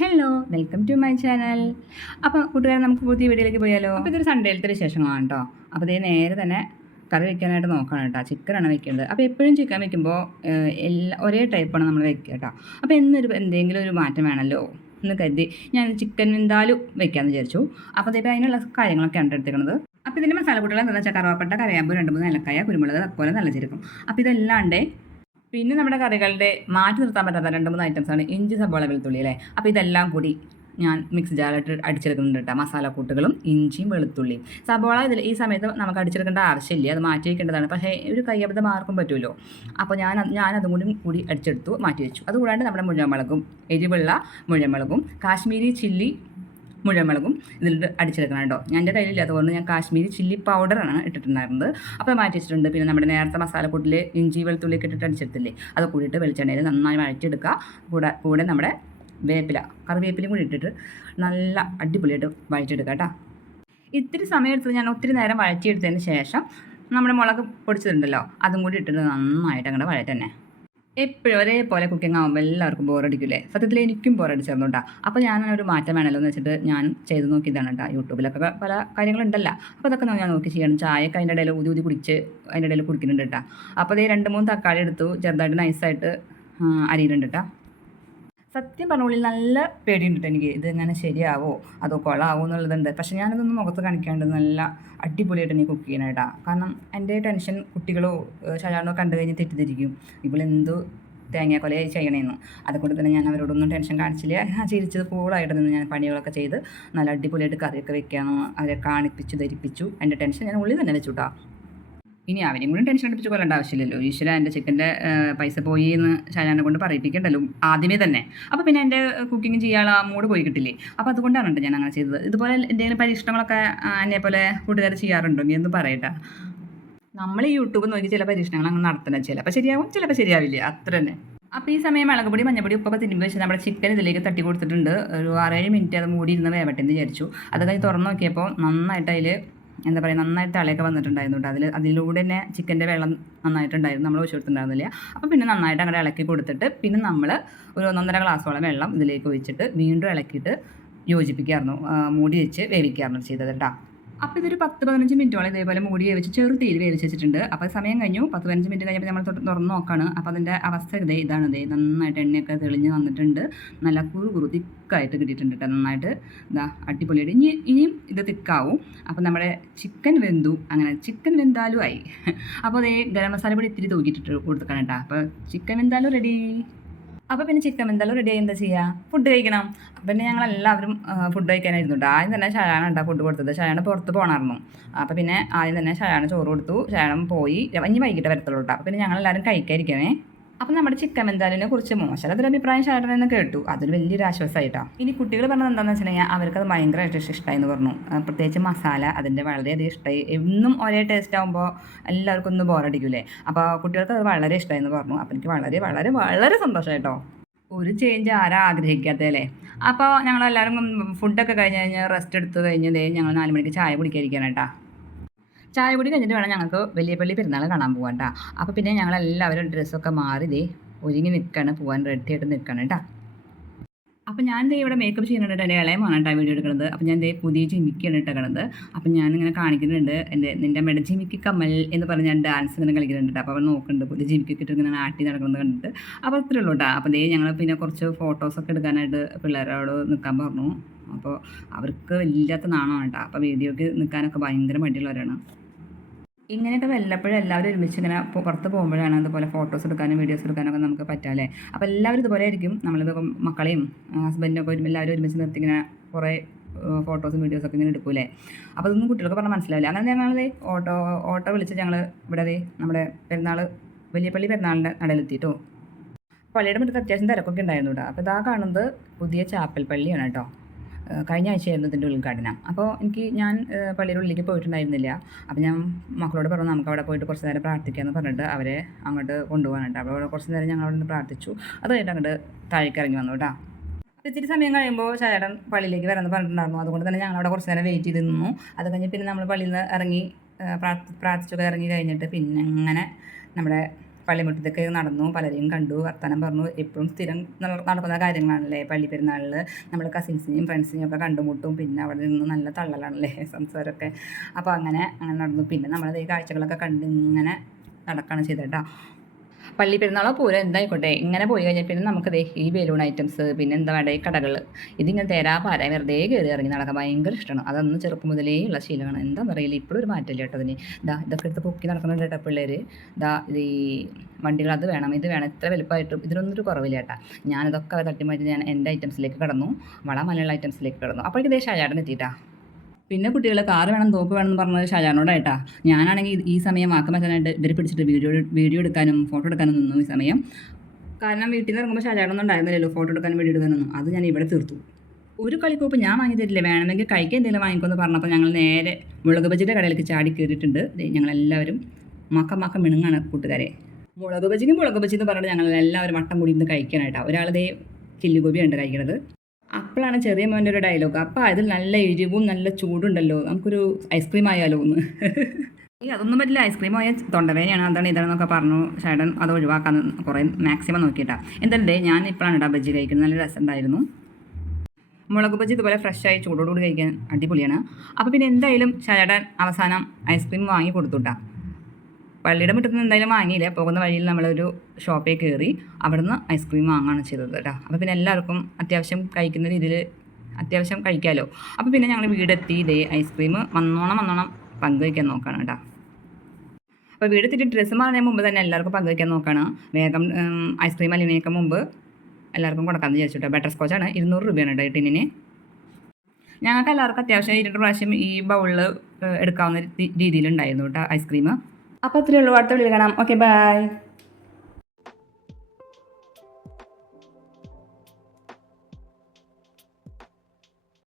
Hello welcome to my channel അപ്പോൾ കൂട്ടുകാരെ നമുക്ക് പുതിയ വീഡിയോയിലേക്ക് പോയാലോ? അപ്പോൾ ഇതൊരു സൺഡേയിലത്തെ വിശേഷങ്ങളാണ് കേട്ടോ അപ്പോൾ ഇതേ നേരെ തന്നെ കറി വെക്കാനായിട്ട് നോക്കണം കേട്ടോ ചിക്കനാണ് വെക്കേണ്ടത്. അപ്പോൾ എപ്പോഴും ചിക്കൻ വെക്കുമ്പോൾ എല്ലാ ഒരേ ടൈപ്പാണ് നമ്മൾ വെക്കുക കേട്ടോ അപ്പോൾ എന്നൊരു എന്തെങ്കിലും ഒരു മാറ്റം വേണമല്ലോ എന്ന് കരുതി ഞാൻ ചിക്കൻ എന്തായാലും വെക്കാമെന്ന് വിചാരിച്ചു. അപ്പോൾ ഇതിപ്പോൾ അതിനുള്ള കാര്യങ്ങളൊക്കെയാണ് എടുത്തിരിക്കുന്നത് അപ്പോൾ ഇതിന്റെ മസാലക്കൂട്ടുകൾ എന്താണെന്ന് വെച്ചാൽ കറുവാപ്പട്ട കറിയാമ്പ് രണ്ട് മൂന്ന് നിലക്കായ കുരുമുളക് അതുപോലെ നല്ല ചേരിക്കും അപ്പോൾ ഇതെല്ലാണ്ടേ പിന്നെ നമ്മുടെ കറികളുടെ മാറ്റി നിർത്താൻ പറ്റാത്ത രണ്ട് മൂന്ന് ആണ് ഇഞ്ചി സബോള വെളുത്തുള്ളി അല്ലേ? അപ്പോൾ ഇതെല്ലാം കൂടി ഞാൻ മിക്സ് ജാറിലിട്ട് അടിച്ചെടുക്കുന്നുണ്ട് കേട്ടോ. മസാലക്കൂട്ടുകളും ഇഞ്ചിയും വെളുത്തുള്ളിയും. സബോള ഇതിൽ ഈ സമയത്ത് നമുക്ക് അടിച്ചെടുക്കേണ്ട ആവശ്യമില്ല. അത് മാറ്റി വയ്ക്കേണ്ടതാണ് പക്ഷേ ഒരു കയ്യബദ്ധം ആർക്കും പറ്റുമല്ലോ അപ്പോൾ ഞാൻ ഞാൻ അതും കൂടി കൂടി അടിച്ചെടുത്തു മാറ്റി വെച്ചു. അതുകൂടാണ്ട് നമ്മുടെ മുഴുവൻ മുളകും എരിവുള്ള മുഴുവൻമുളകും കാശ്മീരി ചില്ലി മുഴുവൻമുളകും ഇതിലിട്ട് അടിച്ചെടുക്കണം കേട്ടോ. എന്റെ കയ്യിലില്ലാത്തതുകൊണ്ട് ഞാൻ കാശ്മീരി ചില്ലി പൗഡറാണ് ഇട്ടിട്ടുണ്ടായിരുന്നത്. അപ്പോൾ മാറ്റി വെച്ചിട്ടുണ്ട്. പിന്നെ നമ്മുടെ നേരത്തെ മസാലക്കൂട്ടിൽ ഇഞ്ചി വെളുത്തുള്ളിയൊക്കെ ഇട്ടിട്ട് അടിച്ചെടുത്തില്ലേ? അത് കൂടിയിട്ട് വെളിച്ചെണ്ണയിൽ നന്നായി വഴറ്റിയെടുക്കുക. കൂടെ കൂടെ നമ്മുടെ വേപ്പില കറിവേപ്പിലയും കൂടി ഇട്ടിട്ട് നല്ല അടിപൊളിയായിട്ട് വഴറ്റിയെടുക്കുക കേട്ടോ. ഇത്തിരി സമയമെടുത്ത് ഞാൻ ഒത്തിരി നേരം വഴറ്റിയെടുത്തതിന് ശേഷം നമ്മുടെ മുളക് പൊടിച്ചിട്ടുണ്ടല്ലോ അതും കൂടി ഇട്ടിട്ട് നന്നായിട്ട് അങ്ങനെ വഴറ്റന്നെ എപ്പോഴും ഒരേപോലെ കുക്കിംഗ് ആകുമ്പോൾ എല്ലാവർക്കും ബോറടിക്കില്ലേ സത്യത്തിൽ എനിക്കും ബോറടിച്ചിരുന്നു കേട്ടോ അപ്പോൾ ഞാൻ ഒരു മാറ്റം വേണമല്ലോ എന്ന് വെച്ചിട്ട് ഞാൻ ചെയ്ത് നോക്കിയതാണ് കേട്ടോ യൂട്യൂബിലൊക്കെ പല കാര്യങ്ങളുണ്ടല്ലോ. അപ്പോൾ അതൊക്കെ ഞാൻ നോക്കി ചെയ്യണം. ചായയൊക്കെ അതിന്റെ ഇടയിൽ ഊതി ഊതി കുടിച്ച് അതിന്റെ ഇടയിൽ കുടിക്കുന്നുണ്ട് കേട്ടോ അപ്പോൾ അതേ രണ്ട് മൂന്ന് തക്കാളി എടുത്തു ചെറുതായിട്ട് നൈസായിട്ട് അരിയിലുണ്ട് കേട്ടോ സത്യം പറഞ്ഞുള്ളിൽ നല്ല പേടിയുണ്ട് എനിക്ക്. ഇത് എങ്ങനെ ശരിയാവോ? അതോ കൊളാവോ എന്നുള്ളതുണ്ട്. പക്ഷെ ഞാനതൊന്നും മുഖത്ത് കാണിക്കാണ്ട് നല്ല അടിപൊളിയായിട്ട് എനിക്ക് കുക്ക് ചെയ്യാനായിട്ടാ കാരണം എന്റെ ടെൻഷൻ കുട്ടികളോ ശരാണോ കണ്ടു കഴിഞ്ഞ് തെറ്റിദ്ധരിക്കും. ഇവളെന്തോ തേങ്ങാക്കൊലയായി ചെയ്യണേന്ന്. അതുകൊണ്ട് തന്നെ ഞാൻ അവരോടൊന്നും ടെൻഷൻ കാണിച്ചില്ല. ഞാൻ ചിരിച്ചത് കൂളായിട്ട് നിന്ന് ഞാൻ പണികളൊക്കെ ചെയ്ത് നല്ല അടിപൊളിയായിട്ട് കറിയൊക്കെ വെക്കാമെന്ന് അവരെ കാണിപ്പിച്ചു ധരിപ്പിച്ചു. എന്റെ ടെൻഷൻ ഞാൻ ഉള്ളിൽ തന്നെ വെച്ചു കേട്ടോ. ഇനി അവരെയും കൂടി ടെൻഷൻ അടിപ്പിച്ച് കൊല്ലേണ്ട ആവശ്യമില്ലല്ലോ. ഈശ്വര എന്റെ ചിക്കന്റെ പൈസ പോയി എന്ന് ഷാജാനെ കൊണ്ട് പറയിപ്പിക്കണ്ടല്ലോ ആദ്യമേ തന്നെ. അപ്പോൾ പിന്നെ എന്റെ കുക്കിംഗ് ചെയ്യാനുള്ള ആ മൂഡ് പോയി കിട്ടില്ലേ? അപ്പോൾ അതുകൊണ്ടാണ് കേട്ടോ ഞാൻ അങ്ങനെ ചെയ്തത്. ഇതുപോലെ എന്തെങ്കിലും പരീക്ഷണങ്ങളൊക്കെ എന്നെ പോലെ കൂട്ടുകാർ ചെയ്യാറുണ്ടോ? എന്ന് പറയട്ടെ. നമ്മൾ യൂട്യൂബ് നോക്കി ചില പരീക്ഷണങ്ങൾ അങ്ങ് നടത്തണം ചിലപ്പോൾ ശരിയാവും ചിലപ്പോൾ ശരിയാവില്ല. അത്ര തന്നെ. അപ്പോൾ ഈ സമയം മുളകുപൊടി മഞ്ഞപ്പൊടി ഉപ്പൊക്കെ തിരുമ്പി വെച്ച് നമ്മുടെ ചിക്കൻ ഇതിലേക്ക് തട്ടി കൊടുത്തിട്ടുണ്ട്. ഒരു ആറേഴ് മിനിറ്റ് അത് മൂടി ഇരുന്ന് വേവട്ടെ എന്ന് വിചാരിച്ചു. അത് കഴിഞ്ഞ് തുറന്ന് നോക്കിയപ്പോൾ നന്നായിട്ട് അതിൽ എന്താ പറയുക നന്നായിട്ട് തളയൊക്കെ വന്നിട്ടുണ്ടായിരുന്നു കേട്ടോ അതിൽ അതിലൂടെ തന്നെ ചിക്കന്റെ വെള്ളം നന്നായിട്ടുണ്ടായിരുന്നു. നമ്മൾ ഒഴിച്ചു കൊടുത്തിട്ടുണ്ടായിരുന്നില്ല. അപ്പോൾ പിന്നെ നന്നായിട്ട് അങ്ങനെ ഇളക്കി കൊടുത്തിട്ട് പിന്നെ നമ്മൾ ഒരു ഒന്നൊന്നര ഗ്ലാസ്സോളം വെള്ളം ഇതിലേക്ക് ഒഴിച്ചിട്ട് വീണ്ടും ഇളക്കിയിട്ട് യോജിപ്പിക്കായിരുന്നു. മൂടി വെച്ച് വേവിക്കായിരുന്നു ചെയ്തത് കേട്ടോ അപ്പോൾ ഇതൊരു പത്ത് പതിനഞ്ച് മിനിറ്റോളം ഇതേപോലെ മൂടി വേവിച്ച് ചെറു തീയിൽ വേവിച്ച് വെച്ചിട്ടുണ്ട്. അപ്പോൾ സമയം കഴിഞ്ഞു. പത്ത് പതിനഞ്ച് മിനിറ്റ് കഴിഞ്ഞപ്പോൾ നമ്മൾ തുറന്ന് നോക്കാണ്. അപ്പോൾ അതിന്റെ അവസ്ഥ ഇതേ ഇതാണ്. ഇതേ നന്നായിട്ട് എണ്ണയൊക്കെ തെളിഞ്ഞ് വന്നിട്ടുണ്ട്. നല്ല കുറു കുറു തിക്കായിട്ട് കിട്ടിയിട്ടുണ്ട് കേട്ടോ നന്നായിട്ട്. ഇതാ അടിപൊളിയായിട്ട്. ഇനി ഇനിയും ഇത് തിക്കാവും. അപ്പോൾ നമ്മുടെ ചിക്കൻ വെന്തു. അങ്ങനെ ചിക്കൻ വെന്താലും ആയി. അപ്പോൾ അതേ ഗരം മസാല പൊടി ഇത്തിരി തൂക്കിയിട്ടിട്ട് കൊടുക്കണം കേട്ടോ അപ്പോൾ ചിക്കൻ വെന്താലും റെഡി അപ്പോൾ പിന്നെ ചിക്കൻ എന്തായാലും റെഡി എന്താ ചെയ്യുക ഫുഡ് കഴിക്കണം. അപ്പം പിന്നെ ഞങ്ങൾ എല്ലാവരും ഫുഡ് കഴിക്കാനായിരുന്നു കേട്ടോ ആദ്യം തന്നെ ഷയാണ് ഉണ്ടാ ഫുഡ് കൊടുത്തത്. ഷയാണ് പുറത്ത് പോകണമായിരുന്നു അപ്പോൾ പിന്നെ ആദ്യം തന്നെ ഷയാണ് ചോറ് കൊടുത്തു. ഷയാണ് പോയി. ഇനി വൈകിട്ട് വരത്തുള്ളൂ കേട്ടോ അപ്പോൾ പിന്നെ ഞങ്ങൾ എല്ലാവരും കഴിക്കാതിരിക്കണേ അപ്പം നമ്മുടെ ചിക്കൻ ബന്ധാലിനെ കുറിച്ച് മോശം അഭിപ്രായം ഷാട്ടൻ എന്ന് കേട്ടു. അതൊരു വലിയൊരു ആശ്വാസമായിട്ടാ ഇനി കുട്ടികൾ പറഞ്ഞത് എന്താണെന്ന് വെച്ചിട്ടുണ്ടെങ്കിൽ അവർക്ക് അത് ഭയങ്കരമായിട്ട് ഇഷ്ടമായി എന്ന് പറഞ്ഞു. പ്രത്യേകിച്ച് മസാല അതിന്റെ വളരെയധികം ഇഷ്ടമായി എന്നും ഒരേ ടേസ്റ്റ് ആകുമ്പോൾ എല്ലാവർക്കും ഒന്ന് ബോറടിക്കൂലേ അപ്പോൾ കുട്ടികൾക്ക് അത് വളരെ ഇഷ്ടമായി എന്ന് പറഞ്ഞു. അപ്പോൾ എനിക്ക് വളരെ വളരെ വളരെ സന്തോഷമായിട്ടോ ഒരു ചേഞ്ച് ആരാ ആഗ്രഹിക്കാത്തതല്ലേ? അപ്പോൾ ഞങ്ങളെല്ലാവരും ഫുഡൊക്കെ കഴിഞ്ഞ് കഴിഞ്ഞ് റെസ്റ്റ് എടുത്ത് കഴിഞ്ഞ് ദേ ഞങ്ങൾ നാല് മണിക്ക് ചായ കുടിക്കാതിരിക്കാനായിട്ടാ. ചായ കൂടി കഴിഞ്ഞിട്ട് വേണം ഞങ്ങൾക്ക് വലിയ പള്ളി പെരുന്നാൾ കാണാൻ പോകാൻ കേട്ടോ അപ്പോൾ പിന്നെ ഞങ്ങളെല്ലാവരും ഡ്രസ്സൊക്കെ മാറി ദേ ഒരുങ്ങി നിൽക്കണം പോകാൻ റെഡി ആയിട്ട് നിൽക്കണം കേട്ടോ അപ്പം ഞാൻ ദേ ഇവിടെ മേക്കപ്പ് ചെയ്യുന്നുണ്ട് എന്റെ ഇളയമാണ് കേട്ടോ വീഡിയോ എടുക്കുന്നത് അപ്പം ഞാൻ ദേ പുതിയ ജിമിക്കാണ് ഇട്ടേക്കണത് അപ്പോൾ ഞാനിങ്ങനെ കാണിക്കുന്നുണ്ട്. എന്റെ നിന്റെ മെഡ ജിമിക്ക് കമൽ എന്ന് പറഞ്ഞ് ഞാൻ ഡാൻസ് ഇങ്ങനെ കളിക്കുന്നുണ്ട് കേട്ടോ അപ്പോൾ അവൻ നോക്കുന്നുണ്ട്. പുതിയ ജിമിക്ക് ഇട്ടിട്ട് ഇങ്ങനെ ആട്ടി നടക്കുന്നത് കണ്ടിട്ട്. അപ്പോൾ അത്രേ ഉള്ളൂ കേട്ടോ അപ്പം ദേ ഞങ്ങൾ പിന്നെ കുറച്ച് ഫോട്ടോസൊക്കെ എടുക്കാനായിട്ട് പിള്ളേരോട് നിൽക്കാൻ പറഞ്ഞു. അപ്പോൾ അവർക്ക് വല്ലാത്ത നാണമാണ് കേട്ടോ അപ്പോൾ വീഡിയോക്ക് നിൽക്കാനൊക്കെ ഭയങ്കര മടിയുള്ളവരാണ്. ഇങ്ങനെയൊക്കെ വല്ലപ്പോഴും എല്ലാവരും ഒരുമിച്ച് ഇങ്ങനെ പുറത്ത് പോകുമ്പോഴാണ് അതുപോലെ ഫോട്ടോസ് എടുക്കാനും വീഡിയോസ് എടുക്കാനൊക്കെ നമുക്ക് പറ്റാല്ലേ അപ്പോൾ എല്ലാവരും ഇതുപോലെ ആയിരിക്കും. നമ്മളിത് മക്കളെയും ഹസ്ബൻഡിനും ഒക്കെ എല്ലാവരും ഒരുമിച്ച് നിർത്തി ഇങ്ങനെ കുറേ ഫോട്ടോസും വീഡിയോസും ഒക്കെ ഇങ്ങനെ എടുക്കൂലേ അപ്പോൾ അതൊന്നും കുട്ടികൾക്ക് പറഞ്ഞാൽ മനസ്സിലാവില്ല. അങ്ങനെ ഞങ്ങൾ ഓട്ടോ ഓട്ടോ വിളിച്ച് ഞങ്ങൾ ഇവിടെ നമ്മുടെ പെരുന്നാൾ വലിയപ്പള്ളി പള്ളി പെരുന്നാളിന്റെ നടയിലെത്തിയിട്ടോ പള്ളിയുടെ മുറ്റത്ത് അത്യാവശ്യം തിരക്കൊക്കെ ഉണ്ടായിരുന്നു കേട്ടോ അപ്പോൾ ഇതാ കാണുന്നത് പുതിയ ചാപ്പൽ പള്ളിയാണ് കേട്ടോ കഴിഞ്ഞ ആഴ്ചയായിരുന്നു ഇതിന്റെ ഉദ്ഘാടനം. അപ്പോൾ എനിക്ക് ഞാൻ പള്ളിയുടെ ഉള്ളിലേക്ക് പോയിട്ടുണ്ടായിരുന്നില്ല. അപ്പോൾ ഞാൻ മക്കളോട് പറഞ്ഞു നമുക്ക് അവിടെ പോയിട്ട് കുറച്ച് നേരം പ്രാർത്ഥിക്കാമെന്ന് പറഞ്ഞിട്ട് അവരെ അങ്ങോട്ട് കൊണ്ടുപോകാനുണ്ട് അപ്പോൾ അവിടെ കുറച്ച് നേരം ഞങ്ങൾ അവിടെ നിന്ന് പ്രാർത്ഥിച്ചു. അത് കഴിഞ്ഞിട്ട് അങ്ങോട്ട് താഴേക്ക് ഇറങ്ങി വന്നു കേട്ടോ. ഇത്തിരി സമയം കഴിയുമ്പോൾ ചേട്ടൻ പള്ളിയിലേക്ക് വരാമെന്ന് പറഞ്ഞിട്ടുണ്ടായിരുന്നു. അതുകൊണ്ട് തന്നെ ഞങ്ങൾ അവിടെ കുറച്ച് നേരം വെയിറ്റ് ചെയ്ത് നിന്നു. അത് കഴിഞ്ഞ് പിന്നെ നമ്മൾ പള്ളിയിൽ നിന്ന് ഇറങ്ങി പ്രാർത്ഥിച്ചൊക്കെ ഇറങ്ങി കഴിഞ്ഞിട്ട് പിന്നെ അങ്ങനെ നമ്മുടെ പള്ളിമുറ്റത്തേക്ക് നടന്നു പലരെയും കണ്ടു വർത്തമാനം പറഞ്ഞു. എപ്പോഴും സ്ഥിരം നട- നടക്കുന്ന കാര്യങ്ങളാണല്ലേ പള്ളി പെരുന്നാളിൽ നമ്മൾ കസിൻസിനെയും ഫ്രണ്ട്സിനെയും ഒക്കെ കണ്ടുമുട്ടും പിന്നെ അവിടെ നിന്ന് നല്ല തള്ളലാണല്ലേ സംസാരമൊക്കെ. അപ്പോൾ അങ്ങനെ അങ്ങനെ നടന്നു. പിന്നെ നമ്മളത് ഈ കാഴ്ചകളൊക്കെ കണ്ട് ഇങ്ങനെ നടക്കുകയാണ് ചെയ്തേട്ടാ പള്ളി പെരുന്നാളോ പൂരം എന്തായിക്കോട്ടെ ഇങ്ങനെ പോയി കഴിഞ്ഞാൽ പിന്നെ നമുക്ക് ദേ ഈ ബലൂൺ ഐറ്റംസ് പിന്നെ എന്താ വേണ്ട ഈ കടകൾ ഇതിങ്ങനെ തേരാ പാര വെറുതെ കയറി ഇറങ്ങി നടക്കാൻ ഭയങ്കര ഇഷ്ടമാണ് അതൊന്ന് ചെറുപ്പം മുതലേ ഉള്ള ശീലമാണ്. എന്താണെന്ന് അറിയില്ല ഇപ്പോഴും ഒരു മാറ്റമില്ല കേട്ടോ അതിന്. ഇതാ ഇതൊക്കെ എടുത്ത് പൊക്കി നടക്കുന്നുണ്ട് കേട്ടോ പിള്ളേർ ഇതാ ഈ വണ്ടികൾ അത് വേണം ഇത് വേണം ഇത്ര വലുപ്പമായിട്ടും ഇതിനൊന്നും ഒരു കുറവില്ല കേട്ടാ. ഞാനിതൊക്കെ തട്ടിമാറ്റി ഞാൻ എന്റെ ഐറ്റംസിലേക്ക് കടന്നു വള മലയുള്ള ഐറ്റംസിലേക്ക് കടന്നു. അപ്പോഴേക്ക് ദേശം ചേട്ടൻ എത്തിയിട്ടാ. പിന്നെ കുട്ടികളെ കാറ് വേണം തോപ്പ് വേണം എന്ന് പറഞ്ഞത് ഷാജാനോടായിട്ടാ. ഞാനാണെങ്കിൽ ഈ സമയം ആക്കം ഇവർ പിടിച്ചിട്ട് വീഡിയോ വീഡിയോ എടുക്കാനും ഫോട്ടോ എടുക്കാനും നിന്നു ഈ സമയം. കാരണം വീട്ടിൽ നിന്ന് ഇറങ്ങുമ്പോൾ ഷാജാനൊന്നും ഉണ്ടായിരുന്നില്ലല്ലോ ഫോട്ടോ എടുക്കാനും വീഡിയോ എടുക്കാനൊന്നും. അത് ഞാൻ ഇവിടെ തീർത്തു. ഒരു കളിക്കോപ്പ് ഞാൻ വാങ്ങി തരില്ല. വേണമെങ്കിൽ കഴിക്കാൻ എന്തെങ്കിലും വാങ്ങിക്കുമെന്ന് പറഞ്ഞപ്പോൾ ഞങ്ങൾ നേരെ മുളക് ബജിയുടെ കടയിലേക്ക് ചാടി കയറിയിട്ടുണ്ട്. ഞങ്ങളെല്ലാവരും മക്ക മക്ക മിണുങ്ങാണ് കൂട്ടുകാരെ. മുളക് ബജിക്കും മുളക് ബജി എന്ന് പറഞ്ഞിട്ട് ഞങ്ങൾ എല്ലാവരും വട്ടം കൂടി ഇന്ന് കഴിക്കാനായിട്ടാണ് ഒരാളതേ ചില്ലുഗോപിയാണ് കഴിക്കണത്. അപ്പോഴാണ് ചെറിയ മോന്റെ ഒരു ഡയലോഗ് അപ്പോൾ അതിൽ നല്ല എരിവും നല്ല ചൂടുണ്ടല്ലോ. നമുക്കൊരു ഐസ്ക്രീം ആയാലോ എന്ന് ഈ അതൊന്നും പറ്റില്ല. ഐസ്ക്രീം ആയ തൊണ്ടവേനയാണ് അതാണ് ഇതാണെന്നൊക്കെ പറഞ്ഞു. ചേട്ടൻ അത് ഒഴിവാക്കാൻ കുറേ മാക്സിമം നോക്കിയിട്ടാണ് എന്തല്ലേ ഞാൻ ഇപ്പോഴാണ് ഇടാ ബജ്ജി കഴിക്കുന്നത്. നല്ല രസമുണ്ടായിരുന്നു. മുളക് ബജ്ജി ഇതുപോലെ ഫ്രഷായി ചൂടോടുകൂടി കഴിക്കാൻ അടിപൊളിയാണ്. അപ്പോൾ പിന്നെ എന്തായാലും ചേട്ടൻ അവസാനം ഐസ്ക്രീം വാങ്ങി കൊടുത്തുട്ടാ പള്ളിയുടെ മുറ്റത്ത് എന്തായാലും വാങ്ങിയില്ല. പോകുന്ന വഴിയിൽ നമ്മളൊരു ഷോപ്പിൽ കയറി അവിടുന്ന് ഐസ്ക്രീം വാങ്ങുകയാണ് ചെയ്തത് കേട്ടോ അപ്പോൾ പിന്നെ എല്ലാവർക്കും അത്യാവശ്യം കഴിക്കുന്ന രീതിയിൽ അത്യാവശ്യം കഴിക്കാമല്ലോ അപ്പോൾ പിന്നെ ഞങ്ങൾ വീടെത്തി. ഇതേ ഐസ്ക്രീം വന്നോണം വന്നോണം പങ്കുവയ്ക്കാൻ നോക്കുകയാണ് കേട്ടോ അപ്പോൾ വീടെത്തിയിട്ട് ഡ്രസ്സ് മാറുന്നതിന് മുമ്പ് തന്നെ എല്ലാവർക്കും പങ്കുവയ്ക്കാൻ നോക്കുകയാണ് വേഗം ഐസ്ക്രീം അല്ലിനേക്ക് മുമ്പ് എല്ലാവർക്കും കൊടുക്കാമെന്ന് വിചാരിച്ചു കേട്ടോ ബട്ടർ സ്കോച്ചാണ് ഇരുന്നൂറ് രൂപയാണ് കേട്ടോ ടിന്നിന് ഞങ്ങൾക്ക് എല്ലാവർക്കും അത്യാവശ്യം ഇരുന്നൂറ് പ്രാവശ്യം ഈ ബൗളിൽ എടുക്കാവുന്ന രീതിയിലുണ്ടായിരുന്നു കേട്ടോ ഐസ്ക്രീം അപ്പോൾ അത്രയേ ഉള്ളൂ. അടുത്ത വിളിക്കണം കാണാം. Okay bye